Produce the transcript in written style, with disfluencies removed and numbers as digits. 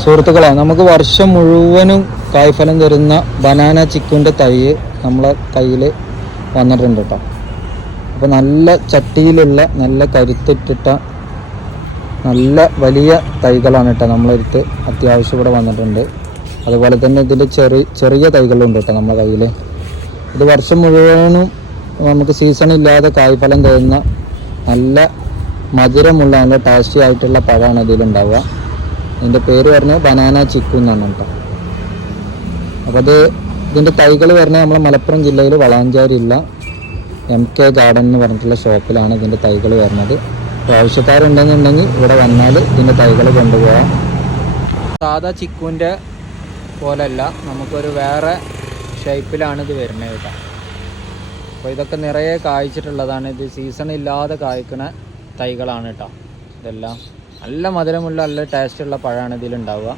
സുഹൃത്തുക്കളെ, നമുക്ക് വർഷം മുഴുവനും കായ്ഫലം തരുന്ന ബനാന ചിക്കുവിൻ്റെ തൈ നമ്മളെ കയ്യിൽ വന്നിട്ടുണ്ട് കേട്ടോ. അപ്പോൾ നല്ല ചട്ടിയിലുള്ള നല്ല കരുത്തിട്ടിട്ട നല്ല വലിയ തൈകളാണ് കേട്ടോ നമ്മളെടുത്ത് അത്യാവശ്യം ഇവിടെ വന്നിട്ടുണ്ട്. അതുപോലെ തന്നെ ഇതിൻ്റെ ചെറിയ തൈകളുണ്ട് കേട്ടോ നമ്മളെ കയ്യിൽ. ഇത് വർഷം മുഴുവനും നമുക്ക് സീസൺ ഇല്ലാതെ കായ്ഫലം തരുന്ന നല്ല മധുരമുള്ള നല്ല ടേസ്റ്റി ആയിട്ടുള്ള പഴമാണ് ഇതിലുണ്ടാവുക. ഇതിൻ്റെ പേര് പറഞ്ഞാൽ ബനാന ചിക്കു എന്നാണ് കേട്ടോ. അപ്പോൾ ഇതിൻ്റെ തൈകൾ പറഞ്ഞാൽ നമ്മളെ മലപ്പുറം ജില്ലയിൽ വളാഞ്ചേരിയുള്ള MK ഗാർഡൻ എന്ന് പറഞ്ഞിട്ടുള്ള ഷോപ്പിലാണ് ഇതിൻ്റെ തൈകൾ വരുന്നത്. അപ്പോൾ ആവശ്യക്കാരുണ്ടെന്നുണ്ടെങ്കിൽ ഇവിടെ വന്നാൽ ഇതിൻ്റെ തൈകൾ കൊണ്ടുപോകാം. സാധാ ചിക്കുവിൻ്റെ പോലെയല്ല, നമുക്കൊരു വേറെ ഷേപ്പിലാണ് ഇത് വരുന്നത് കേട്ടോ. അപ്പോൾ ഇതൊക്കെ നിറയെ കായ്ച്ചിട്ടുള്ളതാണ്. ഇത് സീസൺ ഇല്ലാതെ കായ്ക്കുന്ന തൈകളാണ് കേട്ടോ. ഇതെല്ലാം നല്ല മധുരമുള്ള നല്ല ടേസ്റ്റുള്ള പഴമാണ് ഇതിലുണ്ടാവുക.